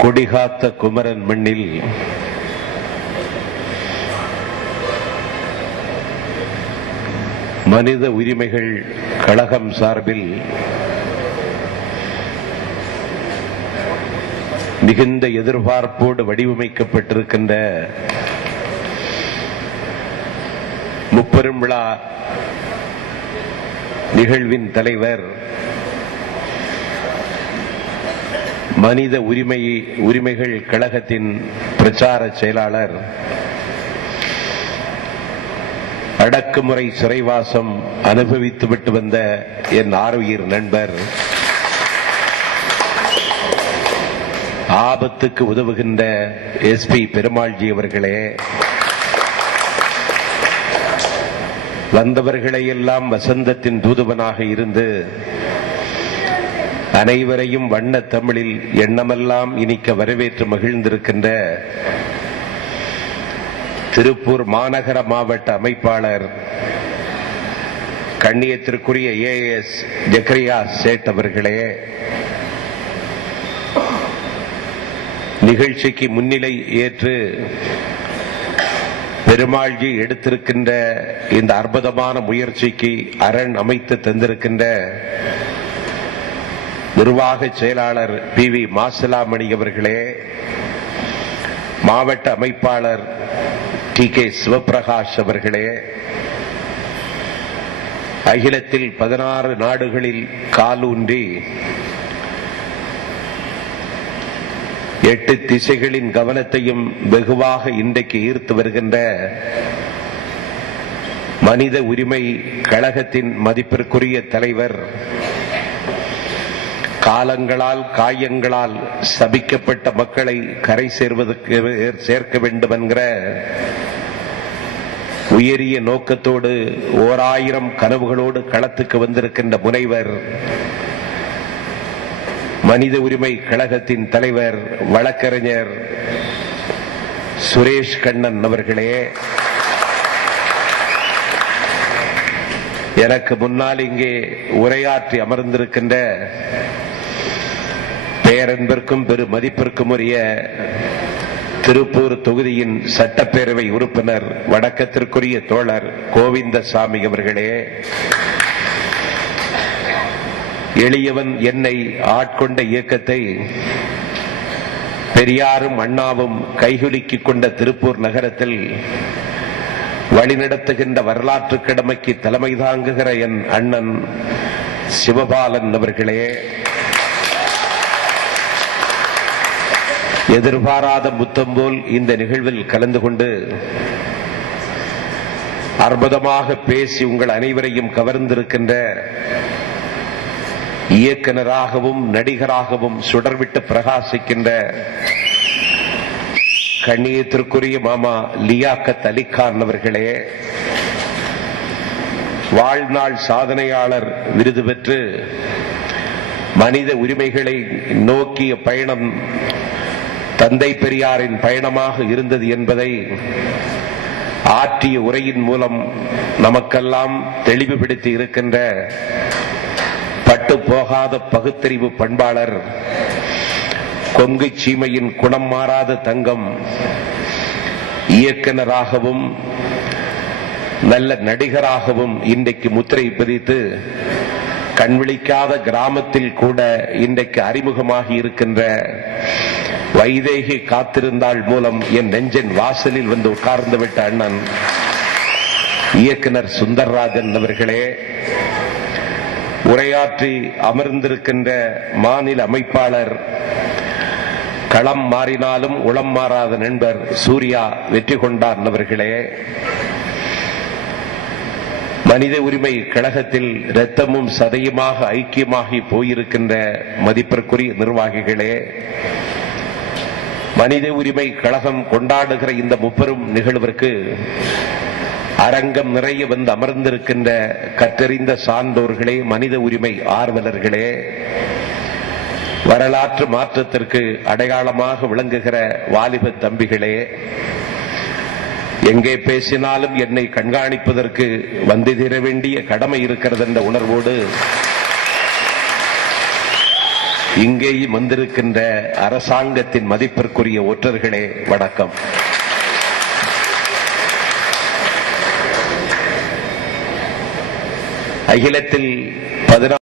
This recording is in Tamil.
கொடிகாத்த குமரன் மண்ணில் மனித உரிமைகள் கழகம் சார்பில் மிகுந்த எதிர்பார்ப்போடு வடிவமைக்கப்பட்டிருக்கின்ற முப்பெரும் விழா நிகழ்வின் தலைவர், மனித உரிமைகள் கழகத்தின் பிரச்சார செயலாளர், அடக்குமுறை சிறைவாசம் அனுபவித்துவிட்டு வந்த என் ஆருயிர் நண்பர், ஆபத்துக்கு உதவுகின்ற எஸ்பி பெருமாள்ஜி அவர்களே, வந்தவர்களையெல்லாம் வசந்தத்தின் தூதுவனாக இருந்து அனைவரையும் வண்ண தமிழில் எண்ணமெல்லாம் இனிக்க வரவேற்று மகிழ்ந்திருக்கின்ற திருப்பூர் மாநகர மாவட்ட அமைப்பாளர் கண்ணியத்திற்குரிய ஏஎஸ் ஜக்கரியா சேட் அவர்களே, நிகழ்ச்சிக்கு முன்னிலை ஏற்று பெருமாள்ஜி எடுத்திருக்கின்ற இந்த அற்புதமான முயற்சிக்கு அரண் அமைத்து தந்திருக்கின்ற நிர்வாக செயலாளர் பி.வி. மாசிலாமணி அவர்களே, மாவட்ட அமைப்பாளர் டி.கே. சிவபிரகாஷ் அவர்களே, அகிலத்தில் 16 நாடுகளில் காலூன்றி 8 திசைகளின் கவனத்தையும் வெகுவாக இன்றைக்கு ஈர்த்து வருகின்ற மனித உரிமை கழகத்தின் மதிப்பிற்குரிய தலைவர், காலங்களால் காயங்களால் சபிக்கப்பட்ட மக்களை கரை சேர்க்க வேண்டும் என்கிற உயரிய நோக்கத்தோடு 1000 கனவுகளோடு களத்துக்கு வந்திருக்கின்ற முனைவர், மனித உரிமை கழகத்தின் தலைவர், வழக்கறிஞர் சுரேஷ் கண்ணன் அவர்களே, எனக்கு முன்னால் இங்கே உரையாற்றி அமர்ந்திருக்கின்ற பேரன்பிற்கும் பெரு மதிப்பிற்கும் உரிய திருப்பூர் தொகுதியின் சட்டப்பேரவை உறுப்பினர் வடக்கத்திற்குரிய தோழர் கோவிந்தசாமி அவர்களே, எளியவன் என்னை ஆட்கொண்ட இயக்கத்தை பெரியாரும் அண்ணாவும் கைகுலுக்கிக் கொண்ட திருப்பூர் நகரத்தில் வழிநடத்துகின்ற வரலாற்று கடமைக்கு தலைமை தாங்குகிற என் அண்ணன் சிவபாலன் அவர்களே, எதிர்பாராத முத்தம் போல் இந்த நிகழ்வில் கலந்து கொண்டு அற்புதமாக பேசி உங்கள் அனைவரையும் கவர்ந்திருக்கின்ற இயக்குநராகவும் நடிகராகவும் சுடர்விட்டு பிரகாசிக்கின்ற கண்ணியத்திற்குரிய மாமா லியாக்கத் அலிகான் அவர்களே, வாழ்நாள் சாதனையாளர் விருது பெற்று மனித உரிமைகளை நோக்கிய பயணம் தந்தை பெரியாரின் பயணமாக இருந்தது என்பதை ஆற்றிய உரையின் மூலம் நமக்கெல்லாம் தெளிவுபடுத்தி இருக்கின்ற பட்டு போகாத பகுத்தறிவு பண்பாளர், கொங்கு சீமையின் குணம் மாறாத தங்கம், இயக்குநராகவும் நல்ல நடிகராகவும் இன்றைக்கு முத்திரை பதித்து கண்விழிக்காத கிராமத்தில் கூட இன்றைக்கு அறிமுகமாகி இருக்கின்ற வைதேகி காத்திருந்தாள் மூலம் என் நெஞ்சன் வாசலில் வந்து உட்கார்ந்துவிட்ட அண்ணன் இயக்குனர் சுந்தர்ராஜன் அவர்களே, உரையாற்றி அமர்ந்திருக்கின்ற மாநில அமைப்பாளர், களம் மாறினாலும் உளம் மாறாத நண்பர் சூர்யா வெற்றி கொண்டான் அவர்களே, மனித உரிமை கழகத்தில் இரத்தமும் சதையுமாக ஐக்கியமாகி போயிருக்கின்ற மதிப்பிற்குரிய நிர்வாகிகளே, மனித உரிமை கழகம் கொண்டாடுகிற இந்த முப்பெரும் நிகழ்விற்கு அரங்கம் நிறைய வந்து அமர்ந்திருக்கின்ற கற்றறிந்த சான்றோர்களே, மனித உரிமை ஆர்வலர்களே, வரலாற்று மாற்றத்திற்கு அடையாளமாக விளங்குகிற வாலிப தம்பிகளே, எங்கே பேசினாலும் என்னை கண்காணிப்பதற்கு வந்து தீர வேண்டிய கடமை இருக்கிறது என்ற உணர்வோடு இங்கேயும் வந்திருக்கின்ற அரசாங்கத்தின் மதிப்பிற்குரிய ஒற்றர்களே வணக்கம். அகிலத்தில் 14